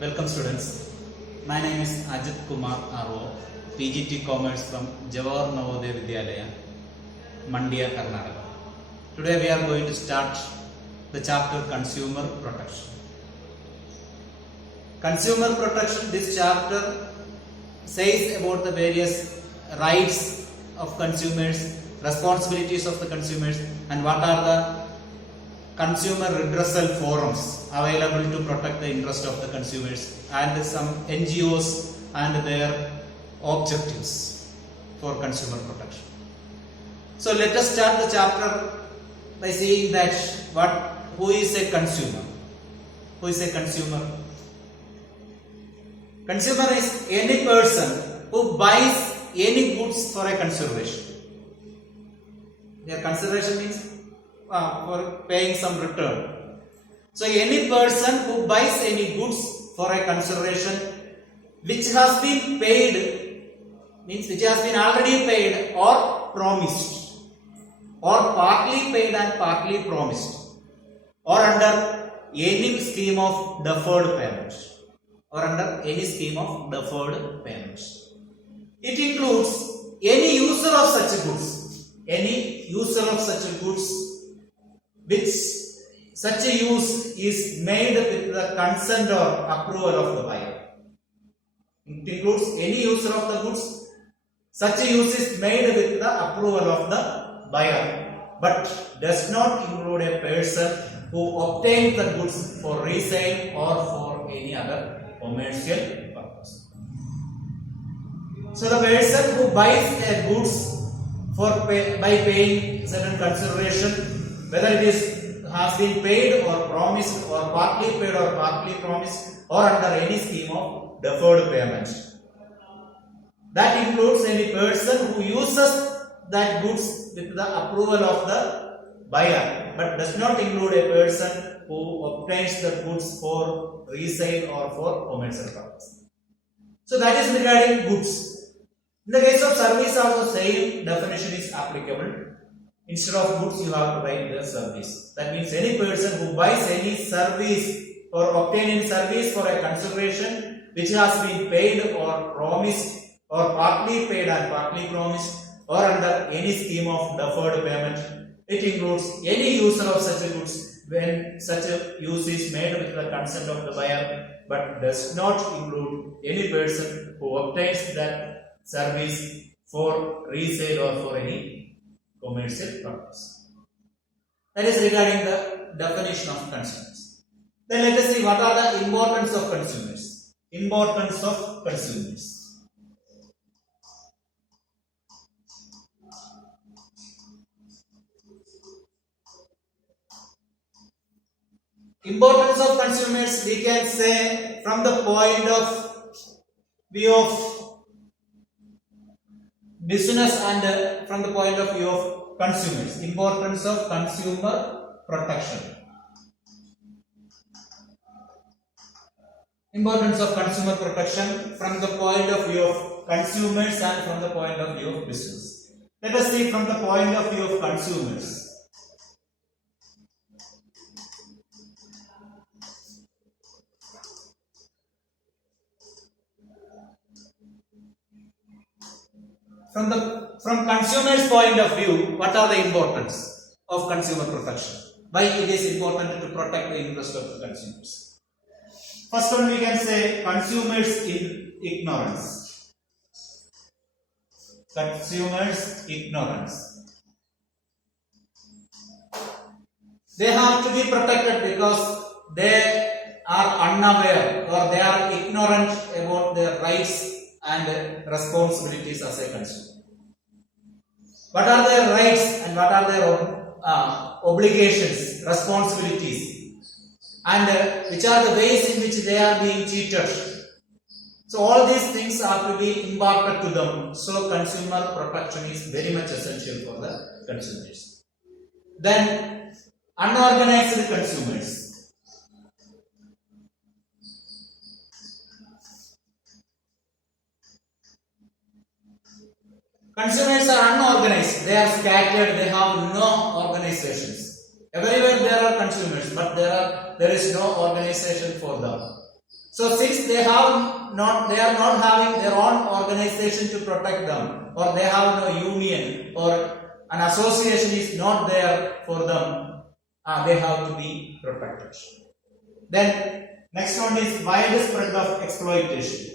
Welcome students. My name is Ajit Kumar R.O. PGT Commerce from Jawahar Navodaya Vidyalaya, Mandya, Karnataka. Today we are going to start the chapter Consumer Protection. Consumer Protection, this chapter says about the various rights of consumers, responsibilities of the consumers, and what are the consumer redressal forums available to protect the interest of the consumers, and some NGOs and their objectives for consumer protection. So let us start the chapter by saying that who is a consumer? Who is a consumer? Consumer is any person who buys any goods for a consideration. Their consideration means for paying some return. So any person who buys any goods for a consideration which has been paid, means which has been already paid or promised, or partly paid and partly promised, or under any scheme of deferred payment, or under any scheme of deferred payments. It includes any user of such goods, any user of such goods which such a use is made with the consent or approval of the buyer. It includes any user of the goods, such a use is made with the approval of the buyer, but does not include a person who obtains the goods for resale or for any other commercial purpose. So the person who buys a goods by paying certain consideration, whether it has been paid or promised, or partly paid or partly promised, or under any scheme of deferred payment. That includes any person who uses that goods with the approval of the buyer, but does not include a person who obtains the goods for resale or for commercial purpose. So that is regarding goods. In the case of service also same definition is applicable. Instead of goods you have to write the service. That means any person who buys any service or obtain any service for a consideration which has been paid or promised, or partly paid and partly promised, or under any scheme of deferred payment. It includes any user of such goods when such a use is made with the consent of the buyer, but does not include any person who obtains that service for resale or for any commercial purpose. That is regarding the definition of consumers. Then let us see what are the importance of consumers. Importance of consumers. Importance of consumers, we can say from the point of view of business and from the point of view of consumers. Importance of consumer protection. Importance of consumer protection from the point of view of consumers and from the point of view of business. Let us see from the point of view of consumers. From consumers' point of view, what are the importance of consumer protection? Why it is important to protect the interest of the consumers? First one, we can say consumers in ignorance. Consumers' ignorance. They have to be protected because they are unaware or they are ignorant about their rights and responsibilities as a consumer. What are their rights and what are their obligations, responsibilities, and which are the ways in which they are being cheated? So all these things are to be imparted to them. So consumer protection is very much essential for the consumers. Then unorganized consumers. Consumers are unorganized, they are scattered, they have no organizations. Everywhere there are consumers, but there is no organization for them. So since they are not having their own organization to protect them, or they have no union or an association is not there for them, they have to be protected. Then next one is widespread of exploitation.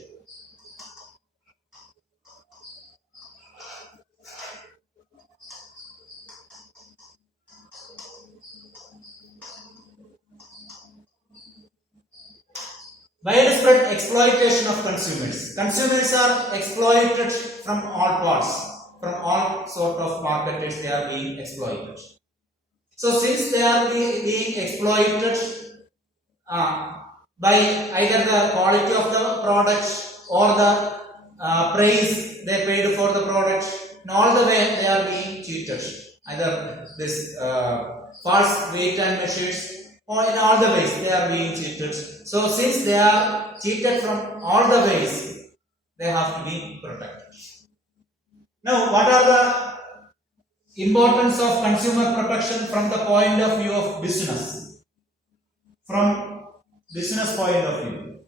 Widespread exploitation of consumers. Consumers are exploited from all parts, from all sort of marketers. They are being exploited. So since they are being exploited by either the quality of the product or the price they paid for the product, in all the way they are being cheated. Either this false weight and measures, or in all the ways they are being cheated. So since they are cheated from all the ways, they have to be protected. Now, what are the importance of consumer protection from the point of view of business? From business point of view.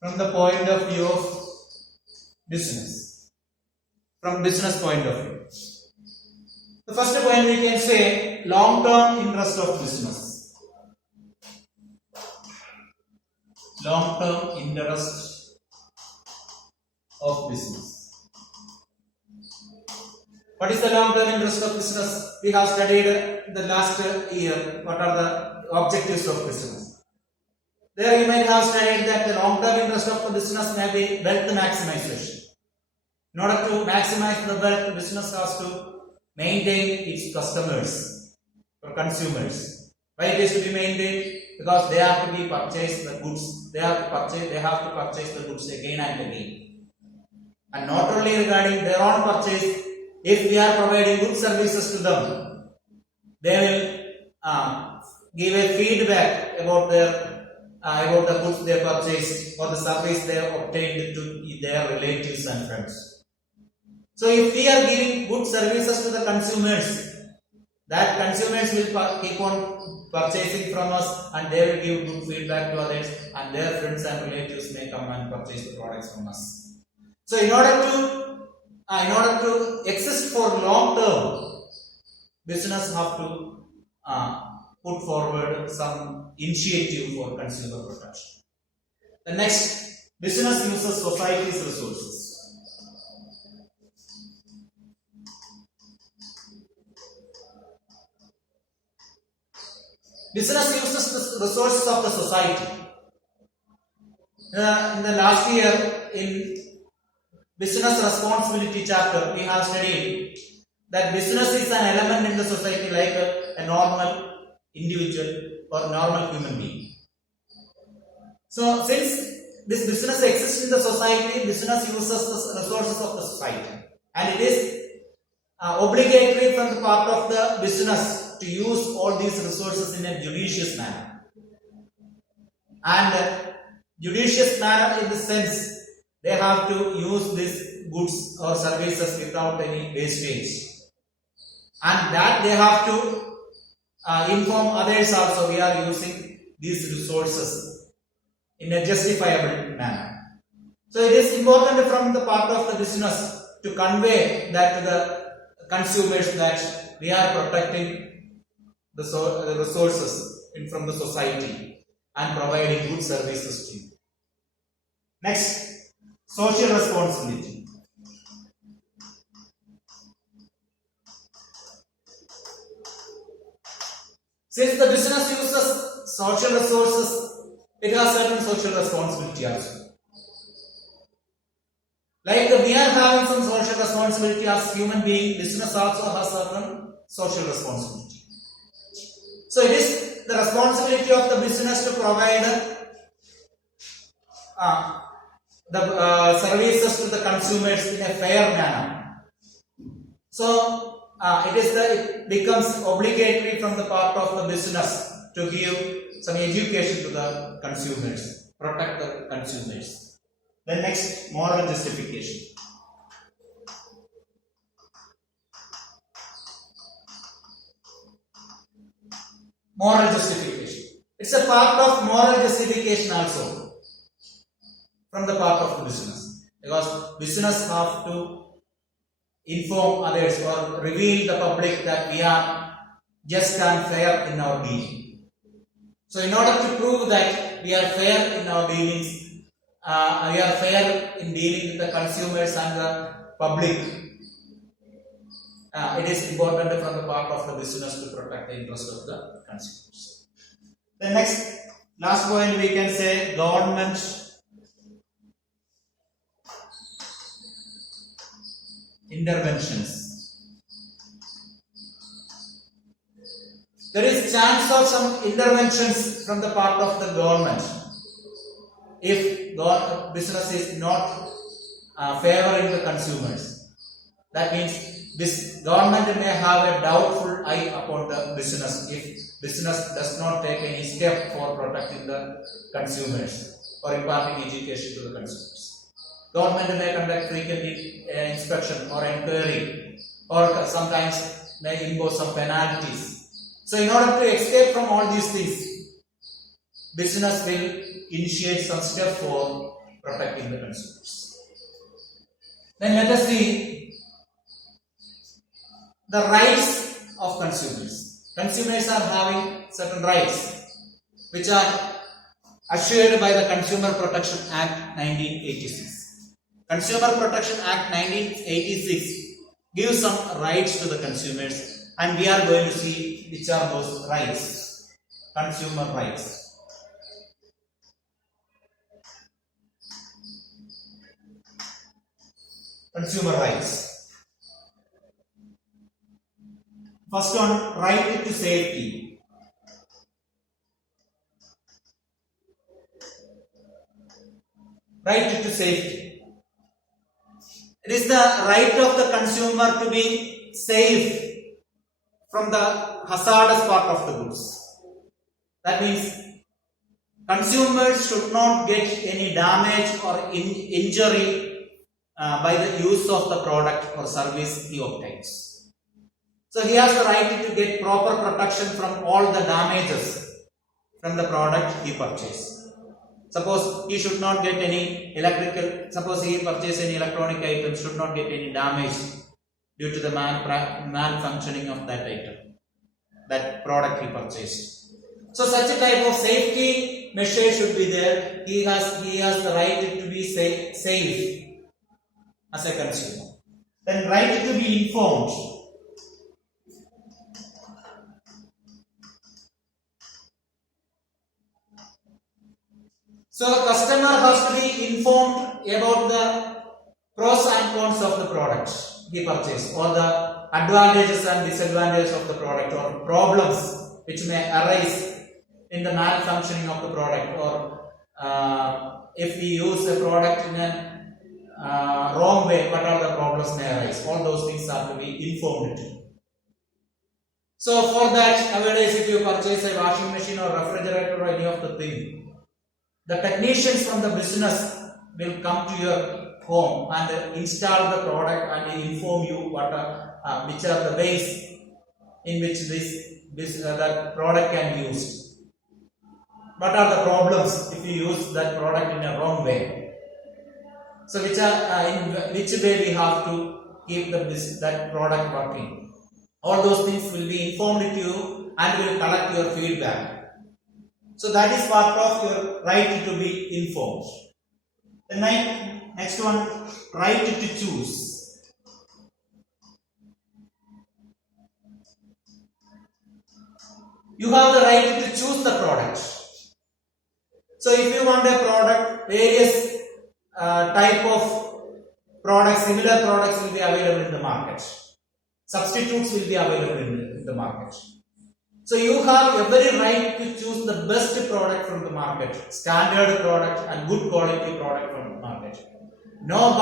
From the point of view of business. From business point of view. The first point we can say long-term interest of business. Long-term interest of business. What is the long-term interest of business? We have studied the last year. What are the objectives of business? There you might have studied that the long-term interest of the business may be wealth maximization. In order to maximize the wealth, business has to maintain its customers or consumers. Why it is to be maintained? Because they have to be purchased the goods. They have to purchase the goods again and again. And not only regarding their own purchase, if we are providing good services to them, they will give a feedback about the goods they purchased or the service they obtained to their relatives and friends. So if we are giving good services to the consumers, that consumers will keep on purchasing from us, and they will give good feedback to others, and their friends and relatives may come and purchase the products from us. So in order to exist for long term, business have to put forward some initiative for consumer protection. The next, business uses society's resources. Business uses the resources of the society. In the last year, in business responsibility chapter, we have studied that business is an element in the society like a normal individual or normal human being. So since this business exists in the society, business uses the resources of the society, and it is obligatory from the part of the business to use all these resources in a judicious manner. And judicious manner in the sense they have to use these goods or services without any wastage, and that they have to inform others also we are using these resources in a justifiable manner. So it is important from the part of the business to convey that to the consumers that we are protecting the resources from the society and providing good services to you. Next, social responsibility. Since the business uses social resources, it has certain social responsibility also. Like we are having some social responsibility as human being, business also has certain social responsibility. So it is the responsibility of the business to provide the services to the consumers in a fair manner. So it becomes obligatory from the part of the business to give some education to the consumers, protect the consumers. Then next, moral justification. moral justification. It's a part of moral justification also from the part of the business, because business have to inform others or reveal the public that we are just and fair in our dealing. So in order to prove that we are fair in our dealings, we are fair in dealing with the consumers and the public, it is important from the part of the business to protect the interest of the consumers. The last point we can say, government interventions. There is chance of some interventions from the part of the government if business is not favoring the consumers. That means this government may have a doubtful eye upon the business if business does not take any step for protecting the consumers or imparting education to the consumers. Government may conduct frequent inspection or inquiry, or sometimes may impose some penalties. So in order to escape from all these things, business will initiate some step for protecting the consumers. Then let us see the rights of consumers. Consumers are having certain rights which are assured by the Consumer Protection Act 1986. Consumer Protection Act 1986 gives some rights to the consumers, and we are going to see which are those rights. Consumer rights. Consumer rights. First one, right to safety. Right to safety. It is the right of the consumer to be safe from the hazardous part of the goods. That means consumers should not get any damage or injury by the use of the product or service he obtains. So he has the right to get proper protection from all the damages from the product he purchased. Suppose he should not get any suppose he purchased any electronic item, should not get any damage due to the malfunctioning of that item, that product he purchased. So such a type of safety measure should be there. He has the right to be safe as a consumer. Then right to be informed. So the customer has to be informed about the pros and cons of the product he purchased, or the advantages and disadvantages of the product, or problems which may arise in the malfunctioning of the product, or if we use the product in a wrong way, what are the problems may arise. All those things have to be informed. So for that, nowadays if you purchase a washing machine or refrigerator or any of the thing, the technicians from the business will come to your home and install the product and inform you which are the ways in which that product can be used. What are the problems if you use that product in a wrong way? So in which way we have to keep that product working? All those things will be informed to you and will collect your feedback. So that is part of your right to be informed. The next one, right to choose. You have the right to choose the product. So if you want a product, various type of products, similar products will be available in the market. Substitutes will be available in the market. So you have every right to choose the best product from the market, standard product and good quality product from the market. No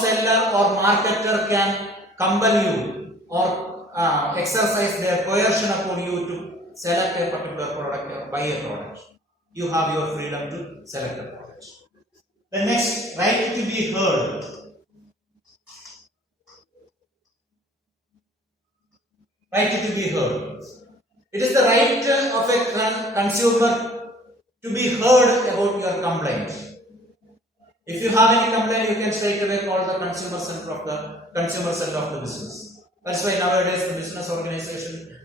seller or marketer can compel you or exercise their coercion upon you to select a particular product or buy a product. You have your freedom to select a product. The next, right to be heard. Right to be heard. It is the right of a consumer to be heard about your complaint. If you have any complaint, you can straight away call the consumer center of the business. That's why nowadays the business organization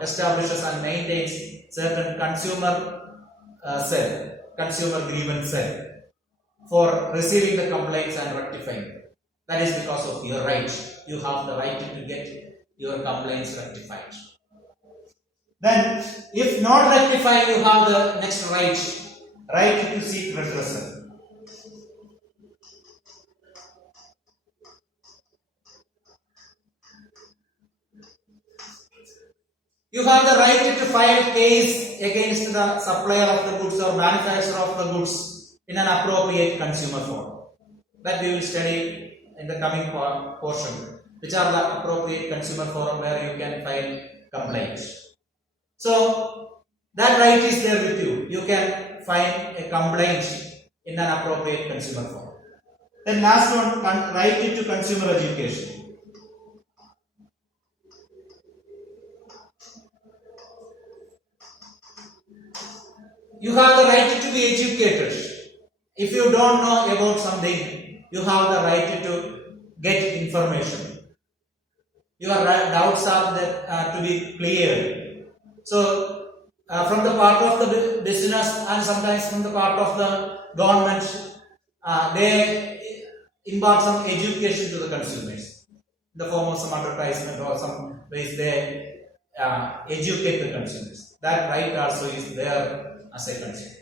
establishes and maintains certain consumer grievance cell for receiving the complaints and rectifying. That is because of your right. You have the right to get your complaints rectified. Then, if not rectified, you have the next right to seek redressal. You have the right to file a case against the supplier of the goods or manufacturer of the goods in an appropriate consumer forum. That we will study in the coming portion, which are the appropriate consumer forum where you can file complaints. So that right is there with you. You can file a complaint in an appropriate consumer forum. Then last one, right to consumer education. You have the right to be educated. If you don't know about something, you have the right to get information. Your doubts are to be cleared. So, from the part of the business and sometimes from the part of the government, they impart some education to the consumers in the form of some advertisement or some ways they educate the consumers. That right also is there as a consumer.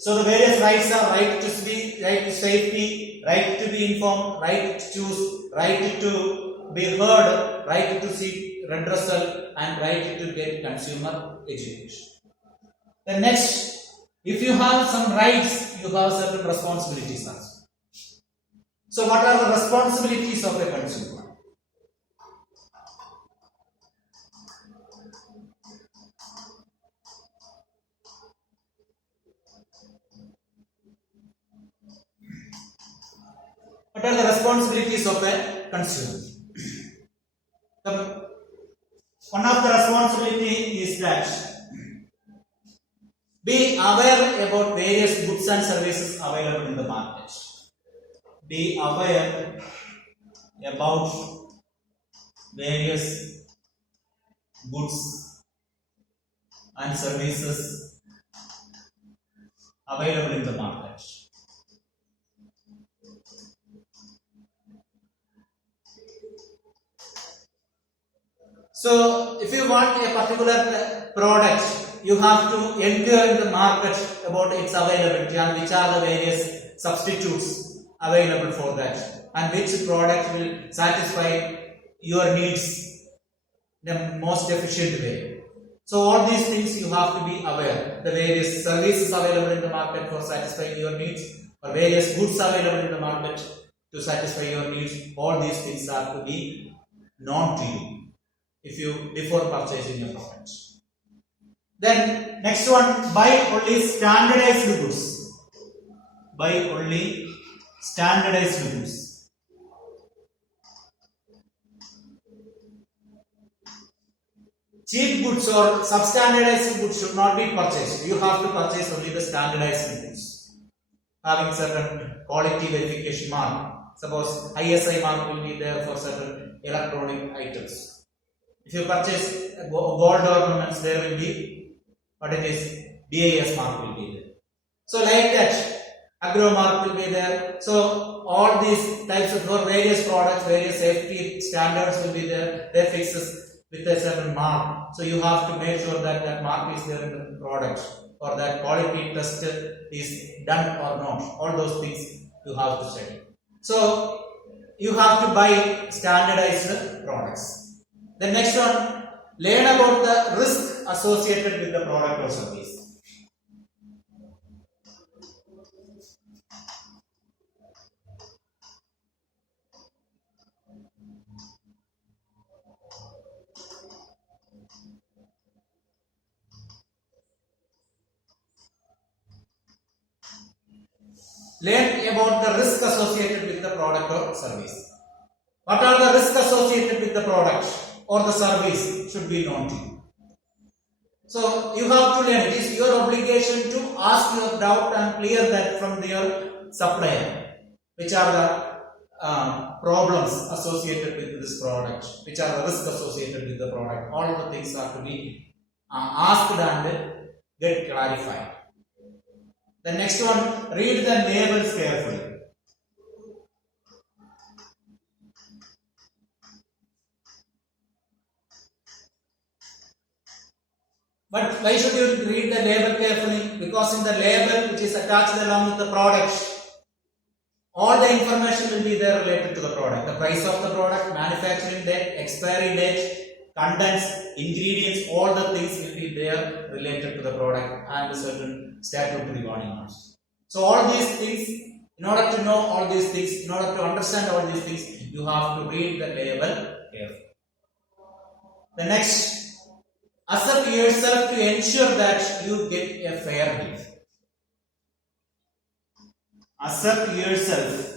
So the various rights are right to speak, right to safety, right to be informed, right to choose, right to be heard, right to seek redressal, and right to get consumer education. Then next, if you have some rights, you have certain responsibilities also. So what are the responsibilities of a consumer? What are the responsibilities of a consumer? One of the responsibility is that be aware about various goods and services available in the market. Be aware about various goods and services available in the market. So, if you want a particular product, you have to inquire in the market about its availability and which are the various substitutes available for that, and which product will satisfy your needs in the most efficient way. So, all these things you have to be aware. The various services available in the market for satisfying your needs, or various goods available in the market to satisfy your needs, all these things have to be known to you before purchasing a product. Then next one, buy only standardized goods. Buy only standardized goods. Cheap goods or substandardized goods should not be purchased. You have to purchase only the standardized goods, having certain quality verification mark. Suppose ISI mark will be there for certain electronic items. If you purchase gold ornaments, there will be what it is, BIS mark will be there. So like that, agro mark will be there. So all these types of various products, various safety standards will be there. They fixes with a certain mark. So you have to make sure that that mark is there in the product, or that quality test is done or not. All those things you have to study. So you have to buy standardized products. The next one, learn about the risk associated with the product or service. Learn about the risk associated with the product or service. What are the risks associated with the product or the service should be known to you. So you have to learn. It is your obligation to ask your doubt and clear that from your supplier. Which are the problems associated with this product? Which are the risks associated with the product? All of the things are to be asked and get clarified. The next one, read the labels carefully. But why should you read the label carefully? Because in the label which is attached along with the product, all the information will be there related to the product. The price of the product, manufacturing date, expiry date, contents, ingredients, all the things will be there related to the product and certain statutory warning marks. So all these things, in order to know all these things, in order to understand all these things, you have to read the label carefully. The next, assert yourself to ensure that you get a fair deal. Assert yourself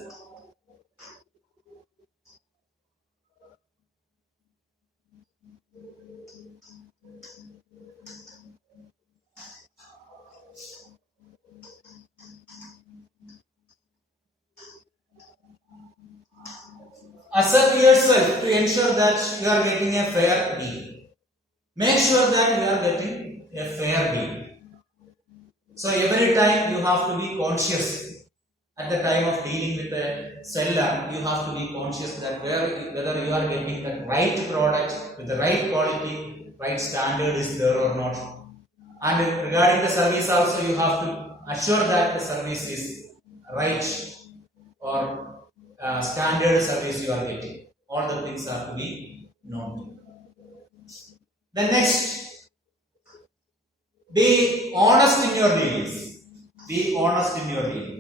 to ensure that you are getting a fair deal. Make sure that you are getting a fair deal. So every time you have to be conscious. At the time of dealing with a seller, you have to be conscious that whether you are getting the right product with the right quality, right standard is there or not. And regarding the service also, you have to assure that the service is right or standard service you are getting. All the things are to be known. The next, be honest in your dealings. Be honest in your dealings.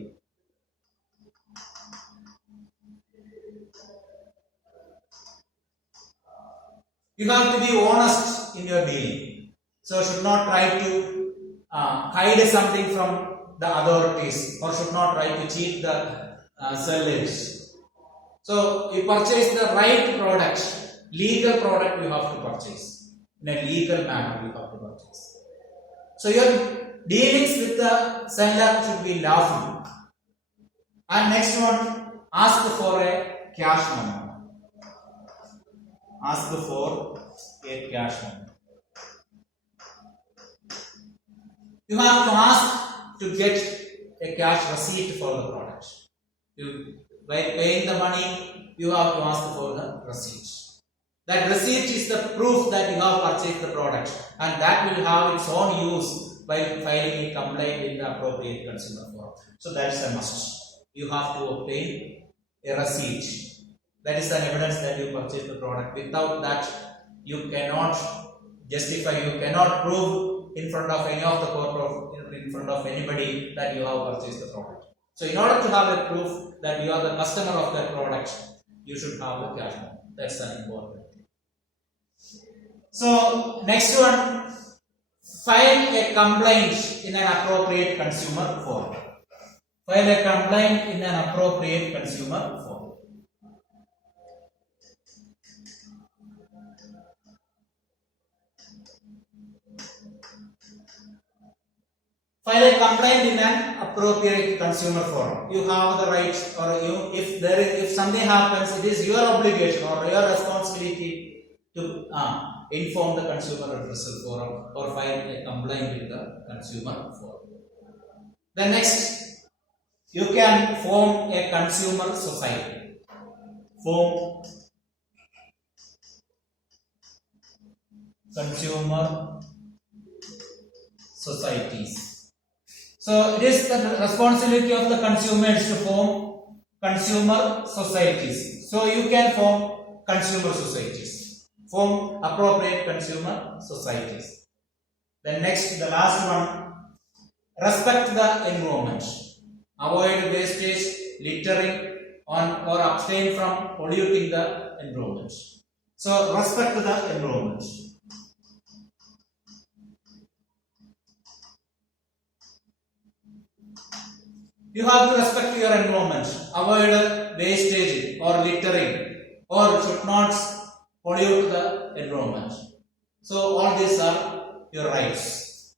You have to be honest in your dealing. So should not try to hide something from the authorities or should not try to cheat the sellers. So you purchase the right product, legal product you have to purchase. In a legal manner you have to purchase. So your dealings with the seller should be lawful. And next one, ask for a cash memo. Ask for a cash memo. You have to ask to get a cash receipt for the product. By paying the money, you have to ask for the receipt. That receipt is the proof that you have purchased the product, and that will have its own use by filing a complaint in the appropriate consumer forum. So that is a must. You have to obtain a receipt. That is an evidence that you purchased the product. Without that, you cannot justify, you cannot prove in front of any of the court or in front of anybody that you have purchased the product. So in order to have a proof that you are the customer of that product, you should have the cash memo. That's an important thing. So next one, file a complaint in an appropriate consumer forum. File a complaint in an appropriate consumer forum. File a complaint in an appropriate consumer forum. You have the right, or if something happens, it is your obligation or your responsibility to inform the consumer redressal forum or file a complaint with the consumer forum. The next, you can form a consumer society. Form consumer societies. So it is the responsibility of the consumers to form consumer societies. So you can form consumer societies. Form appropriate consumer societies. Then next, the last one, respect the environment. Avoid wastage, littering, or abstain from polluting the environment. So respect the environment. You have to respect your environment. Avoid wastage or littering, or should not pollute the environment. So all these are your rights.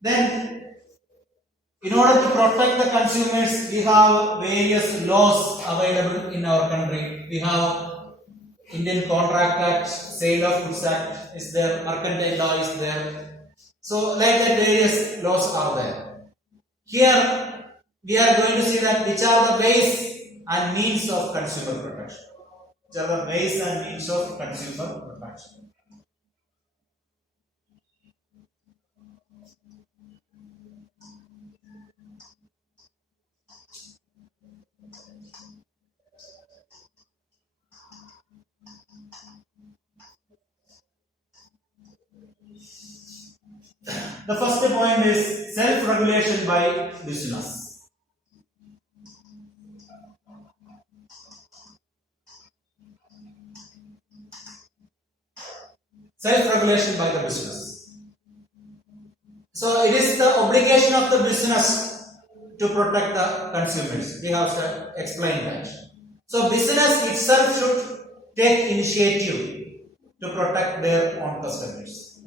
Then, in order to protect the consumers, we have various laws available in our country. We have Indian Contract Act, Sale of Goods Act is there, Mercantile Law is there. So, like that, various laws are there. Here, we are going to see that which are the ways and means of consumer protection. Which are the ways and means of consumer protection. The first point is self-regulation by business. Self-regulation by the business. So it is the obligation of the business to protect the consumers. We have to explain that. So business itself should take initiative to protect their own customers.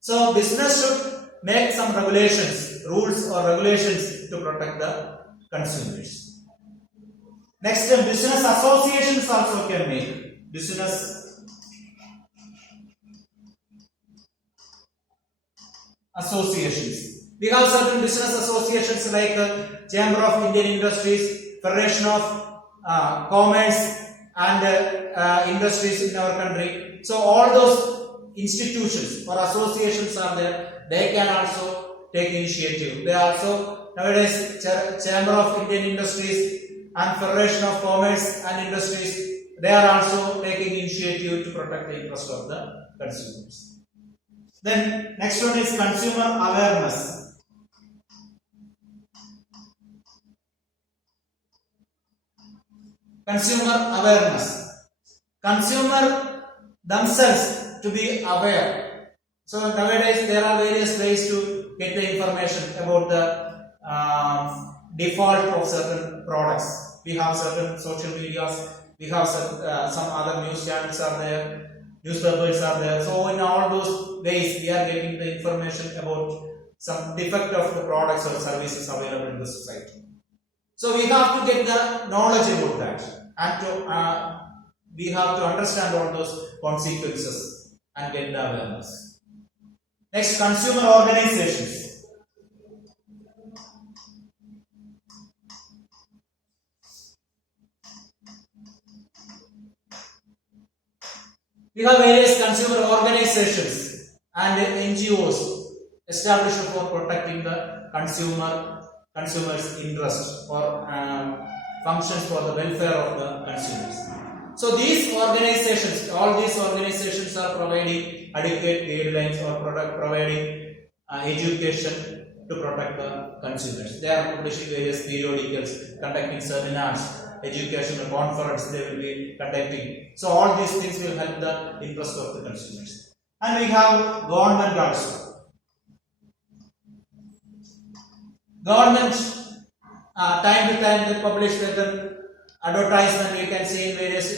So business should make some regulations, rules or regulations to protect the consumers. Next, business associations also can make. Business associations. We have certain business associations like Chamber of Indian Industries, Federation of Commerce and Industries in our country. So all those institutions or associations are there, they can also take initiative. They also, nowadays, Chamber of Indian Industries and Federation of Commerce and Industries, they are also taking initiative to protect the interest of the consumers. Then, next one is consumer awareness. Consumer awareness. Consumer themselves to be aware. So nowadays there are various ways to get the information about the default of certain products. We have certain social medias, we have some other news channels are there, newspapers are there. So in all those ways we are getting the information about some defect of the products or services available in the society. So we have to get the knowledge about that and to we have to understand all those consequences and get the awareness. Next, consumer organizations. We have various consumer organizations and NGOs established for protecting the consumer's interest or functions for the welfare of the consumers. So these organizations, all these organizations are providing adequate guidelines or providing education to protect the consumers. They are publishing various periodicals, conducting seminars, educational conferences they will be conducting. So all these things will help the interest of the consumers. And we have government also. Government, time to time they publish certain advertisement we can see in various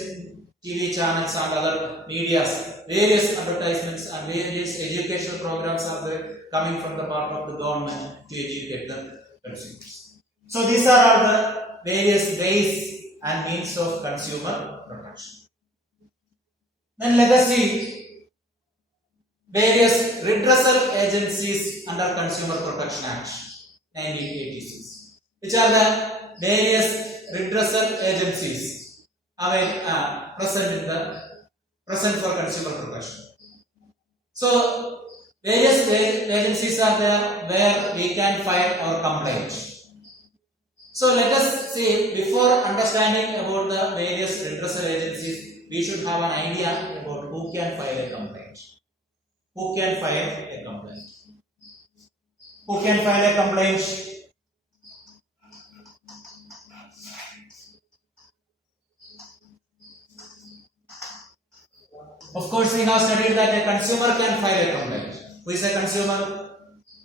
TV channels and other medias. Various advertisements and various educational programs are there coming from the part of the government to educate the consumers. So these are all the various ways and means of consumer protection. Then let us see various redressal agencies under Consumer Protection Act 1986, which are the various redressal agencies present for consumer protection. So various agencies are there where we can file our complaint. So let us see, before understanding about the various redressal agencies, we should have an idea about who can file a complaint. Who can file a complaint? Who can file a complaint? Of course, we have studied that a consumer can file a complaint. Who is a consumer?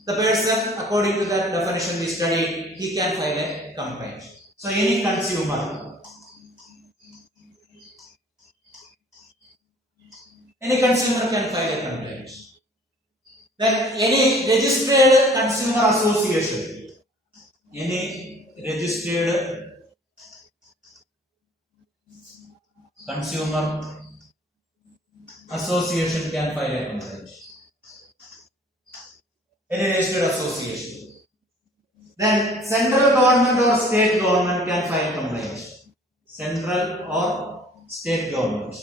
The person, according to that definition we studied, he can file a complaint. So, any consumer can file a complaint. Then any registered consumer association, any registered consumer association can file a complaint. Any registered association. Then central government or state government can file complaint. Central or state government.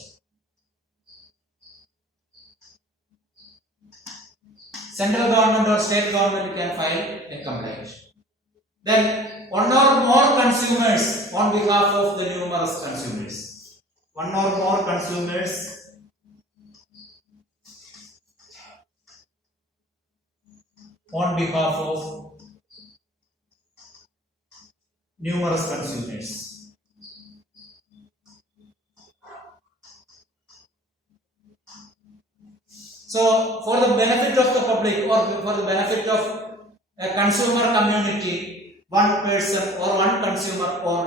Central government or state government can file a complaint. Then one or more consumers on behalf of the numerous consumers. One or more consumers on behalf of numerous consumers. So, for the benefit of the public or for the benefit of a consumer community, one person or one consumer or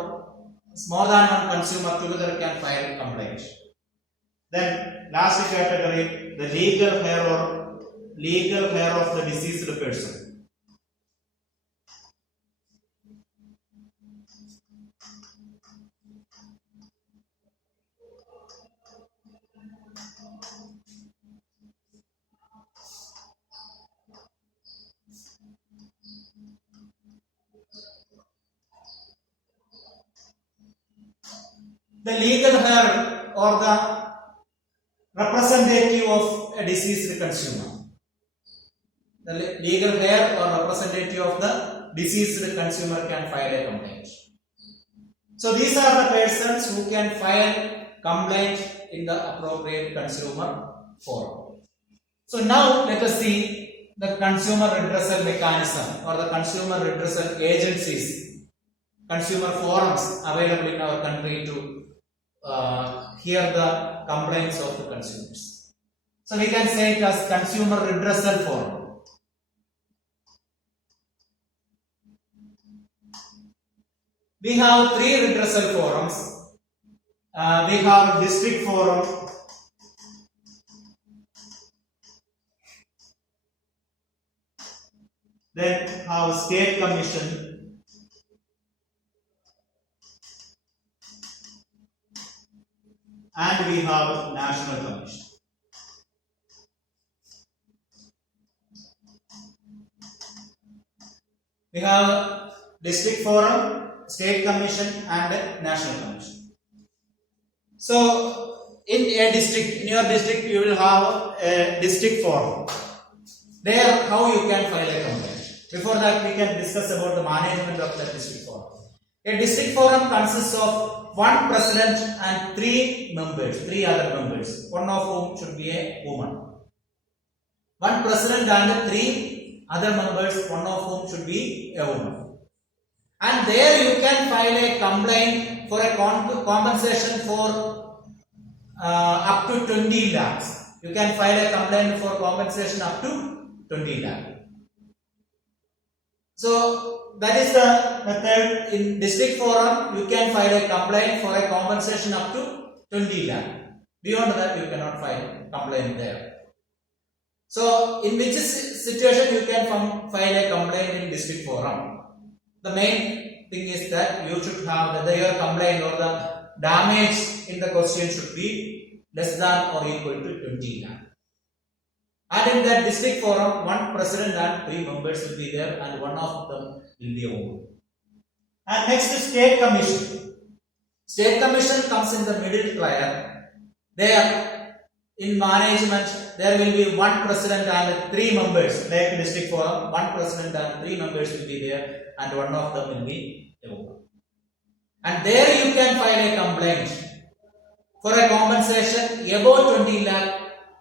more than one consumer together can file complaint. Then, last category, the legal heir of the deceased person. The legal heir or the representative of a deceased consumer. The legal heir or representative of the deceased consumer can file a complaint. So these are the persons who can file complaint in the appropriate consumer forum. So now let us see the consumer redressal mechanism or the consumer redressal agencies, consumer forums available in our country to hear the complaints of the consumers. So we can say it as consumer redressal forum. We have three redressal forums. We have district forum, then have state commission, and we have national commission. We have district forum, state commission and national commission. So in a district, in your district you will have a district forum. There how you can file a complaint. Before that we can discuss about the management of the district forum. A district forum consists of one president and three other members, one of whom should be a woman. One president and three other members, one of whom should be a woman. And there you can file a complaint for a compensation for up to 20 lakhs. You can file a complaint for compensation up to 20 lakhs. So that is the method. In district forum you can file a complaint for a compensation up to 20 lakh. Beyond that you cannot file complaint there. So in which situation you can file a complaint in district forum? The main thing is that you should have whether your complaint or the damage in the question should be less than or equal to 20 lakh. And in that district forum, one president and three members will be there, and one of them will be a woman. And next is state commission. State commission comes in the middle tier. There, in management, there will be one president and three members. Like district forum, one president and three members will be there, and one of them will be a woman. And there you can file a complaint for a compensation above 20 lakh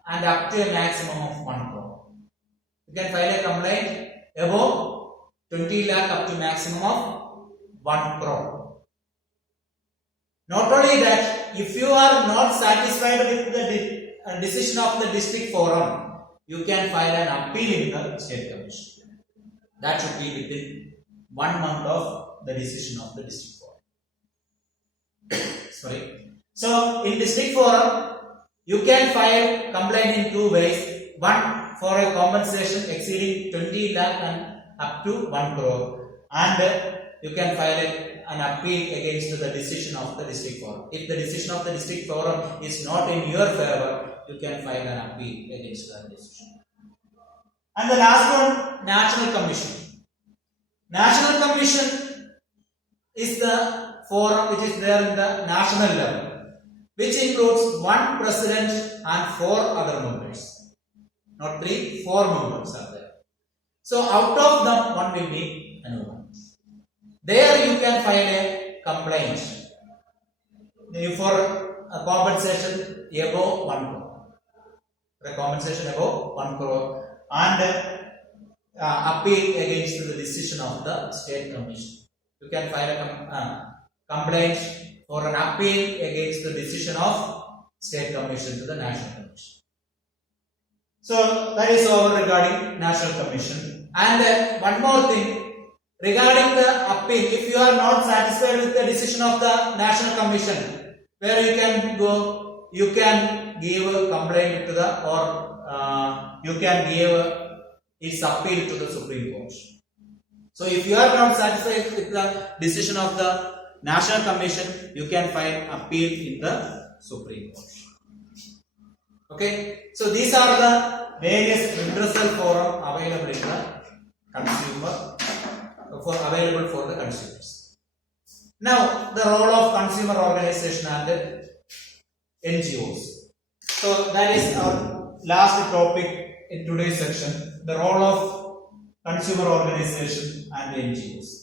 and up to a maximum of 1 crore. You can file a complaint above 20 lakh up to maximum of 1 crore. Not only that, if you are not satisfied with the decision of the district forum, you can file an appeal in the state commission. That should be within 1 month of the decision of the district forum. Sorry. So in district forum, you can file complaint in two ways. One, for a compensation exceeding 20 lakh and up to 1 crore, and you can file an appeal against the decision of the district forum. If the decision of the district forum is not in your favor, you can file an appeal against that decision. And the last one, National Commission. National Commission is the forum which is there in the national level, which includes one president and 4 other members. Not 3, 4 members are there. So out of them, one will be a new one. There you can file a complaint for a compensation above 1 crore. For a compensation above 1 crore and appeal against the decision of the State Commission. You can file a complaint for an appeal against the decision of State Commission to the National Commission. So that is all regarding National Commission. And one more thing regarding the appeal. If you are not satisfied with the decision of the National Commission, where you can go, you can give a complaint to the you can give its appeal to the Supreme Court. So if you are not satisfied with the decision of the National Commission, you can file appeal in the Supreme Court. Okay, so these are the various redressal forum available in the consumer, available for the consumers. Now, the role of consumer organization and NGOs. So that is our last topic in today's section, the role of consumer organization and NGOs.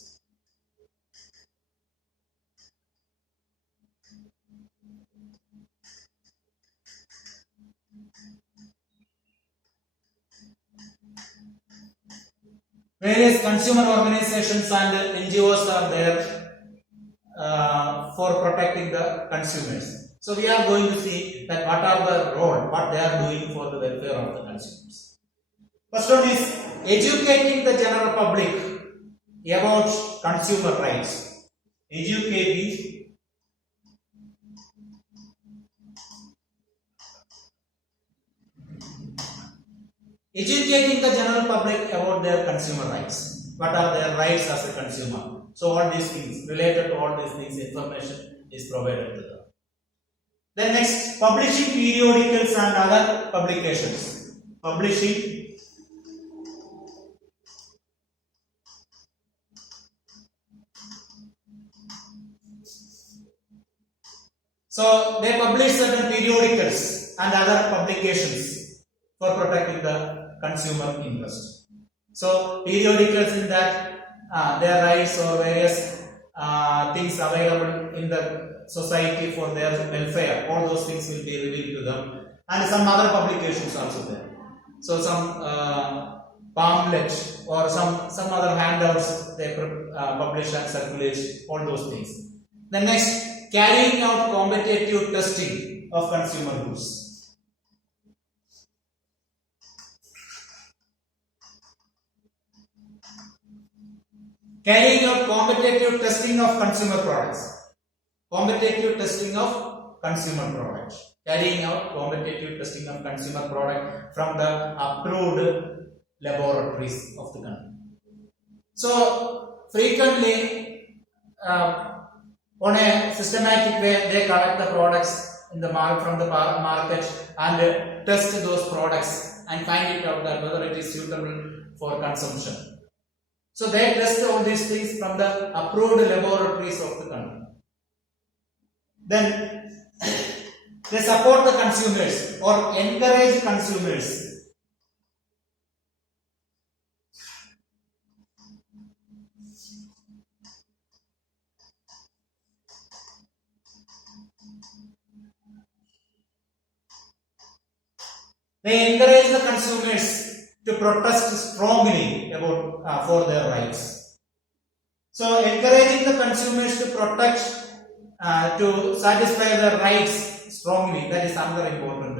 Various consumer organizations and NGOs are there for protecting the consumers. So we are going to see that what are the role, what they are doing for the welfare of the consumers. First one is educating the general public about consumer rights. Educating the general public about their consumer rights. What are their rights as a consumer? So all these things, related to all these things, information is provided to them. Then next, publishing periodicals and other publications. Publishing so they publish certain periodicals and other publications for protecting the consumer interest. So periodicals in that their rights or various things available in the society for their welfare, all those things will be revealed to them, and some other publications also there. So some pamphlet or some other handouts they publish and circulate, all those things. The next, carrying out competitive testing of consumer goods. Carrying out competitive testing of consumer products. Competitive testing of consumer products. Carrying out competitive testing of consumer product from the approved laboratories of the country. So frequently, on a systematic way, they collect the products in the from the market and test those products and find it out that whether it is suitable for consumption. So they test all these things from the approved laboratories of the country. Then they support the consumers or encourage consumers. They encourage the consumers to protest strongly about for their rights. So encouraging the consumers to protect, to satisfy their rights strongly, that is another important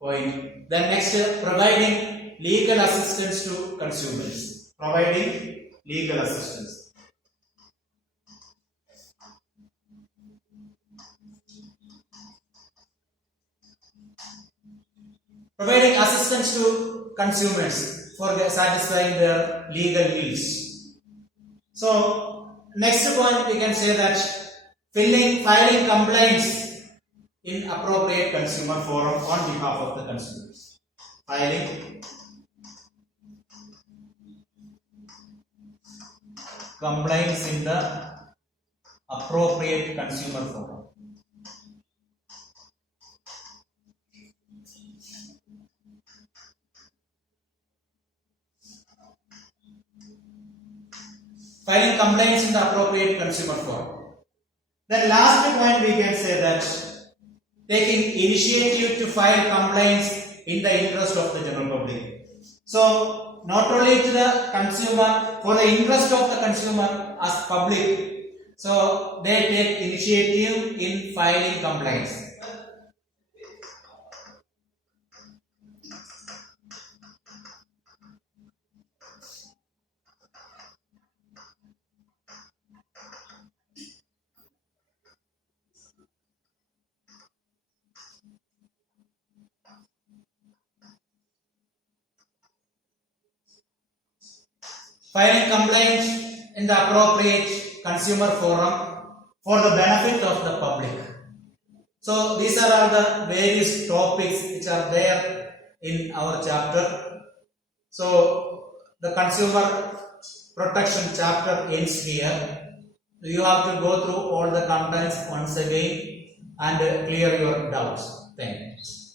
point. Then next, providing legal assistance to consumers. Providing legal assistance. Providing assistance to consumers for satisfying their legal needs. So next point we can say that filing complaints in appropriate consumer forum on behalf of the consumers. Filing complaints in the appropriate consumer forum. Filing complaints in the appropriate consumer forum. Then last point we can say that taking initiative to file complaints in the interest of the general public. So not only to the consumer, for the interest of the consumer as public. So they take initiative in filing complaints. Filing complaints in the appropriate consumer forum for the benefit of the public. So these are all the various topics which are there in our chapter. So the consumer protection chapter ends here. You have to go through all the contents once again and clear your doubts. Thank you.